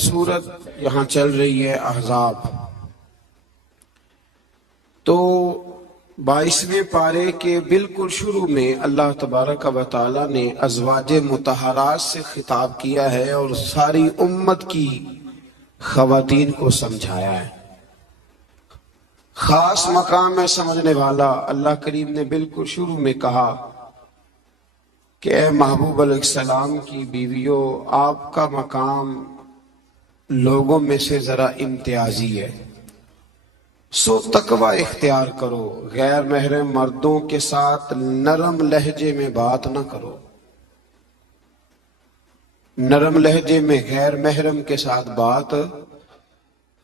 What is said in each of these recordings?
سورت یہاں چل رہی ہے احزاب، تو 22ویں پارے کے بالکل شروع میں اللہ تبارک و تعالی نے ازواج مطہرات سے خطاب کیا ہے اور ساری امت کی خواتین کو سمجھایا ہے۔ خاص مقام ہے سمجھنے والا۔ اللہ کریم نے بالکل شروع میں کہا کہ اے محبوب علیہ السلام کی بیویوں، آپ کا مقام لوگوں میں سے ذرا امتیازی ہے، سو تقوی اختیار کرو، غیر محرم مردوں کے ساتھ نرم لہجے میں بات نہ کرو، نرم لہجے میں غیر محرم کے ساتھ بات،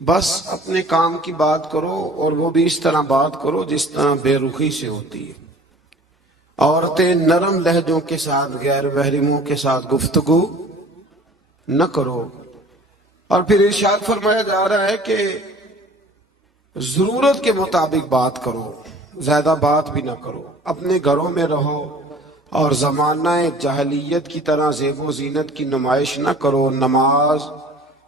بس اپنے کام کی بات کرو، اور وہ بھی اس طرح بات کرو جس طرح بے رخی سے ہوتی ہے۔ عورتیں نرم لہجوں کے ساتھ غیر محرموں کے ساتھ گفتگو نہ کرو۔ اور پھر ارشاد فرمایا جا رہا ہے کہ ضرورت کے مطابق بات کرو، زیادہ بات بھی نہ کرو، اپنے گھروں میں رہو اور زمانہ جاہلیت کی طرح زیب و زینت کی نمائش نہ کرو۔ نماز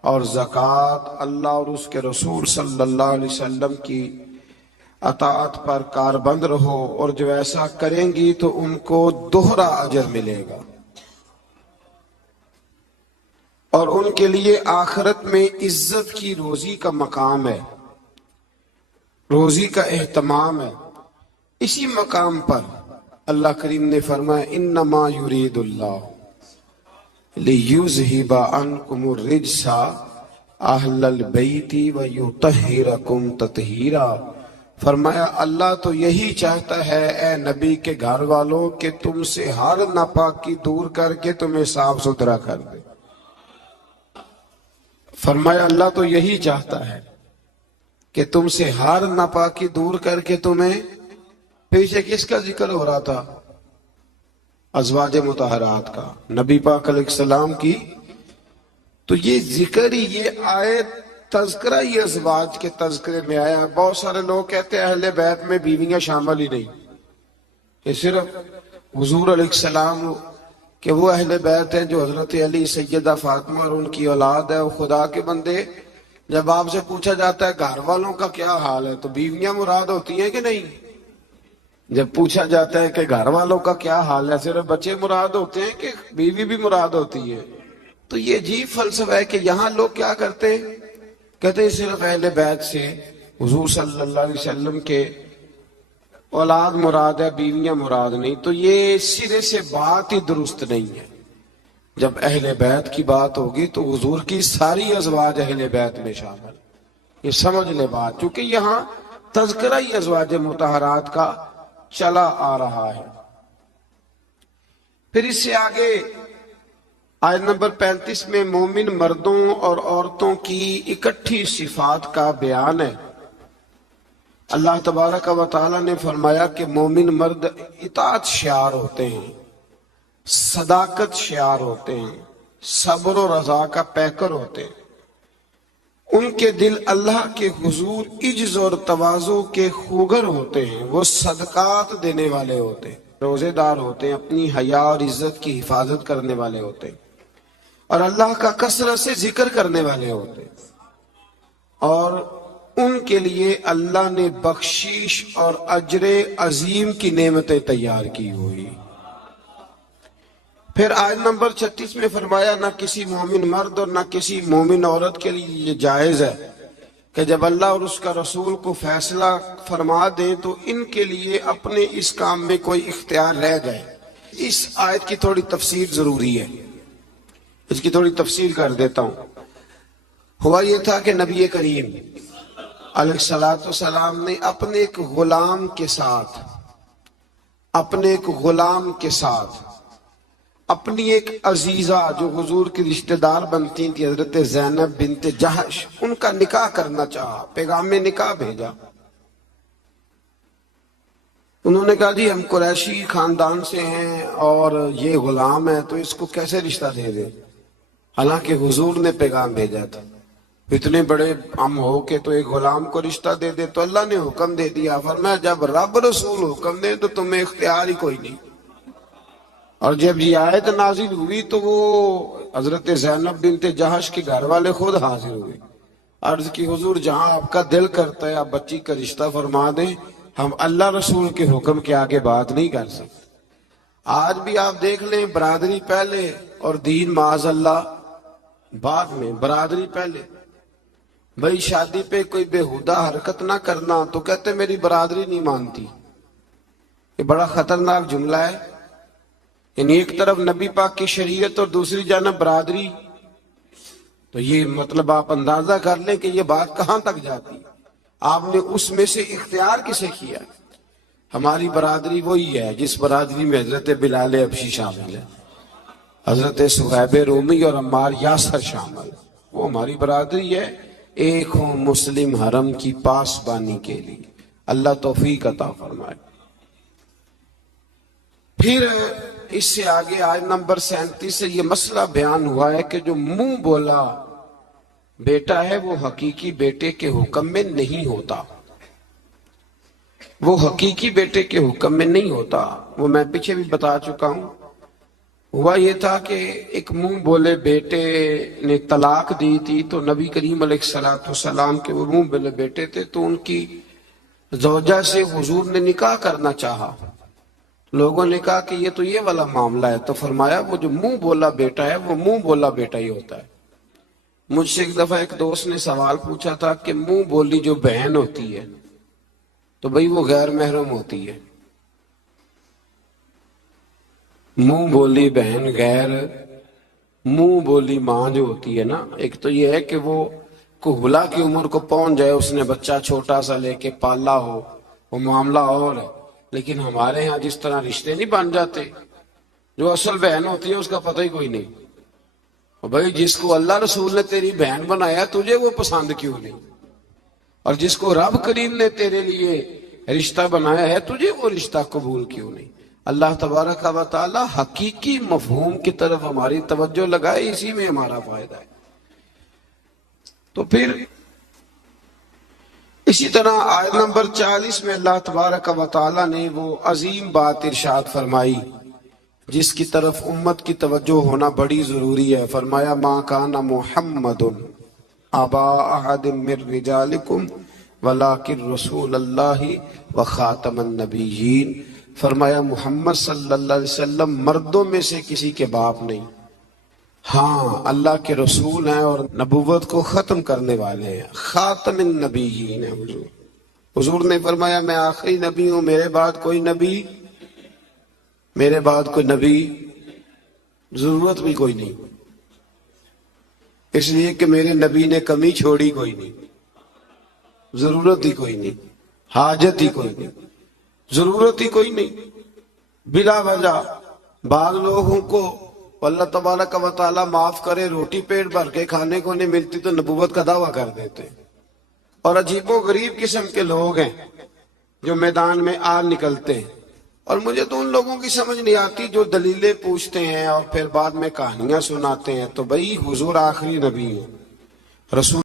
اور زکوٰۃ، اللہ اور اس کے رسول صلی اللہ علیہ وسلم کی اطاعت پر کاربند رہو، اور جو ایسا کریں گی تو ان کو دوہرا اجر ملے گا، اور ان کے لیے آخرت میں عزت کی روزی کا مقام ہے، روزی کا اہتمام ہے۔ اسی مقام پر اللہ کریم نے فرمایا انما یرید اللہ لیذہب عنکم الرجس اہل البیت ویطہرکم تطہیرا۔ فرمایا اللہ تو یہی چاہتا ہے اے نبی کے گھر والوں کہ تم سے ہر ناپاکی دور کر کے تمہیں صاف ستھرا کر دے۔ فرمایا اللہ تو یہی چاہتا ہے کہ تم سے ہر ناپاکی دور کر کے تمہیں، پیچھے کس کا ذکر ہو رہا تھا؟ ازواج مطہرات کا، نبی پاک علیہ السلام کی۔ تو یہ ذکر ہی، یہ آیت تذکرہ ہی ازواج کے تذکرے میں آیا ہے۔ بہت سارے لوگ کہتے ہیں اہل بیت میں بیویاں شامل ہی نہیں، یہ صرف حضور علیہ السلام کہ وہ اہل بیت ہیں جو حضرت علی، سیدہ فاطمہ اور ان کی اولاد ہے۔ وہ خدا کے بندے، جب آپ سے پوچھا جاتا ہے گھر والوں کا کیا حال ہے تو بیویاں مراد ہوتی ہیں کہ نہیں؟ جب پوچھا جاتا ہے کہ گھر والوں کا کیا حال ہے، صرف بچے مراد ہوتے ہیں کہ بیوی بھی مراد ہوتی ہے؟ تو یہ عجیب فلسفہ ہے کہ یہاں لوگ کیا کرتے ہیں، کہتے ہیں صرف اہل بیت سے حضور صلی اللہ علیہ وسلم کے اولاد مراد ہے، بیویاں مراد نہیں۔ تو یہ سرے سے بات ہی درست نہیں ہے۔ جب اہل بیت کی بات ہوگی تو حضور کی ساری ازواج اہل بیت میں شامل، یہ سمجھ لے بات، چونکہ یہاں تذکرہ ہی ازواج مطہرات کا چلا آ رہا ہے۔ پھر اس سے آگے آیت نمبر 35 میں مومن مردوں اور عورتوں کی اکٹھی صفات کا بیان ہے۔ اللہ تبارک و تعالی نے فرمایا کہ مومن مرد اطاعت شعار ہوتے ہیں، صداقت شعار ہوتے ہیں، صبر و رضا کا پیکر ہوتے ہیں۔ ان کے دل اللہ کے حضور عجز اور تواضع کے خوگر ہوتے ہیں، وہ صدقات دینے والے ہوتے ہیں، روزے دار ہوتے ہیں، اپنی حیا اور عزت کی حفاظت کرنے والے ہوتے ہیں، اور اللہ کا کثرت سے ذکر کرنے والے ہوتے ہیں، اور ان کے لیے اللہ نے بخشش اور اجر عظیم کی نعمتیں تیار کی ہوئی۔ پھر آیت نمبر 36 میں فرمایا نہ کسی مومن مرد اور نہ کسی مومن عورت کے لیے یہ جائز ہے کہ جب اللہ اور اس کا رسول کو فیصلہ فرما دیں تو ان کے لیے اپنے اس کام میں کوئی اختیار رہ جائے۔ اس آیت کی تھوڑی تفسیر ضروری ہے، اس کی تھوڑی تفسیر کر دیتا ہوں۔ ہوا یہ تھا کہ نبی کریم علیہ السلام نے اپنے ایک غلام کے ساتھ اپنی ایک عزیزہ جو حضور کی رشتہ دار بنتی تھی، حضرت زینب بنت جہش، ان کا نکاح کرنا چاہا، پیغام میں نکاح بھیجا۔ انہوں نے کہا جی ہم قریشی خاندان سے ہیں اور یہ غلام ہے تو اس کو کیسے رشتہ دے دیں، حالانکہ حضور نے پیغام بھیجا تھا۔ اتنے بڑے ہم ہو کے تو ایک غلام کو رشتہ دے دے، تو اللہ نے حکم دے دیا، فرمایا جب رب رسول حکم دے تو تمہیں اختیار ہی کوئی نہیں۔ اور جب یہ آیت نازل ہوئی تو وہ حضرت زینب بنت جہش کے گھر والے خود حاضر ہوئے، عرض کی حضور جہاں آپ کا دل کرتا ہے آپ بچی کا رشتہ فرما دیں، ہم اللہ رسول کے حکم کے آگے بات نہیں کر سکتے۔ آج بھی آپ دیکھ لیں، برادری پہلے اور دین معاذ اللہ بعد میں۔ برادری پہلے، بھائی شادی پہ کوئی بےہودہ حرکت نہ کرنا تو کہتے میری برادری نہیں مانتی۔ یہ بڑا خطرناک جملہ ہے، یعنی ایک طرف نبی پاک کی شریعت اور دوسری جانب برادری، تو یہ مطلب آپ اندازہ کر لیں کہ یہ بات کہاں تک جاتی۔ آپ نے اس میں سے اختیار کسے کیا؟ ہماری برادری وہی ہے جس برادری میں حضرت بلال حبشی شامل ہے، حضرت صہیب رومی اور عمار یاسر شامل، وہ ہماری برادری ہے، ایک ہوں مسلم حرم کی پاسبانی کے لیے۔ اللہ توفیق عطا فرمائے۔ پھر اس سے آگے آیت نمبر 37 سے یہ مسئلہ بیان ہوا ہے کہ جو منہ بولا بیٹا ہے وہ حقیقی بیٹے کے حکم میں نہیں ہوتا، وہ حقیقی بیٹے کے حکم میں نہیں ہوتا۔ وہ میں پیچھے بھی بتا چکا ہوں۔ ہوا یہ تھا کہ ایک منہ بولے بیٹے نے طلاق دی تھی، تو نبی کریم علیہ السلام کے وہ منہ بولے بیٹے تھے، تو ان کی زوجہ سے حضور نے نکاح کرنا چاہا۔ لوگوں نے کہا کہ یہ تو یہ والا معاملہ ہے، تو فرمایا وہ جو منہ بولا بیٹا ہے وہ منہ بولا بیٹا ہی ہوتا ہے۔ مجھ سے ایک دفعہ ایک دوست نے سوال پوچھا تھا کہ منہ بولی جو بہن ہوتی ہے تو بھئی وہ غیر محرم ہوتی ہے۔ منہ بولی بہن غیر، منہ بولی ماں جو ہوتی ہے نا، ایک تو یہ ہے کہ وہ کہلا کی عمر کو پہنچ جائے، اس نے بچہ چھوٹا سا لے کے پالا ہو، وہ معاملہ اور ہے۔ لیکن ہمارے ہاں جس طرح رشتے نہیں بن جاتے، جو اصل بہن ہوتی ہے اس کا پتہ ہی کوئی نہیں۔ بھائی جس کو اللہ رسول نے تیری بہن بنایا تجھے وہ پسند کیوں نہیں، اور جس کو رب کریم نے تیرے لیے رشتہ بنایا ہے تجھے وہ رشتہ قبول کیوں نہیں۔ اللہ تبارک و تعالی حقیقی مفہوم کی طرف ہماری توجہ لگائے، اسی میں ہمارا فائدہ ہے۔ تو پھر اسی طرح آیت نمبر 40 میں اللہ تبارک و تعالی نے وہ عظیم بات ارشاد فرمائی جس کی طرف امت کی توجہ ہونا بڑی ضروری ہے۔ فرمایا ما کان محمد ابا احد من رجالکم ولکن رسول اللہ وخاتم النبیین۔ فرمایا محمد صلی اللہ علیہ وسلم مردوں میں سے کسی کے باپ نہیں، ہاں اللہ کے رسول ہیں اور نبوت کو ختم کرنے والے ہیں، خاتم النبیین ہیں حضور۔ حضور نے فرمایا میں آخری نبی ہوں، میرے بعد کوئی نبی ضرورت بھی کوئی نہیں، اس لیے کہ میرے نبی نے کمی چھوڑی کوئی نہیں، ضرورت ہی کوئی نہیں، حاجت ہی کوئی نہیں، ضرورت ہی کوئی نہیں۔ بلا وجہ بعض لوگوں کو اللہ تبارک و تعالیٰ معاف کرے، روٹی پیٹ بھر کے کھانے کو نہیں ملتی تو نبوت کا دعویٰ کر دیتے ہیں، اور عجیب و غریب قسم کے لوگ ہیں جو میدان میں آ نکلتے ہیں۔ اور مجھے تو ان لوگوں کی سمجھ نہیں آتی جو دلیلیں پوچھتے ہیں اور پھر بعد میں کہانیاں سناتے ہیں۔ تو بھئی حضور آخری نبی ہیں، رسول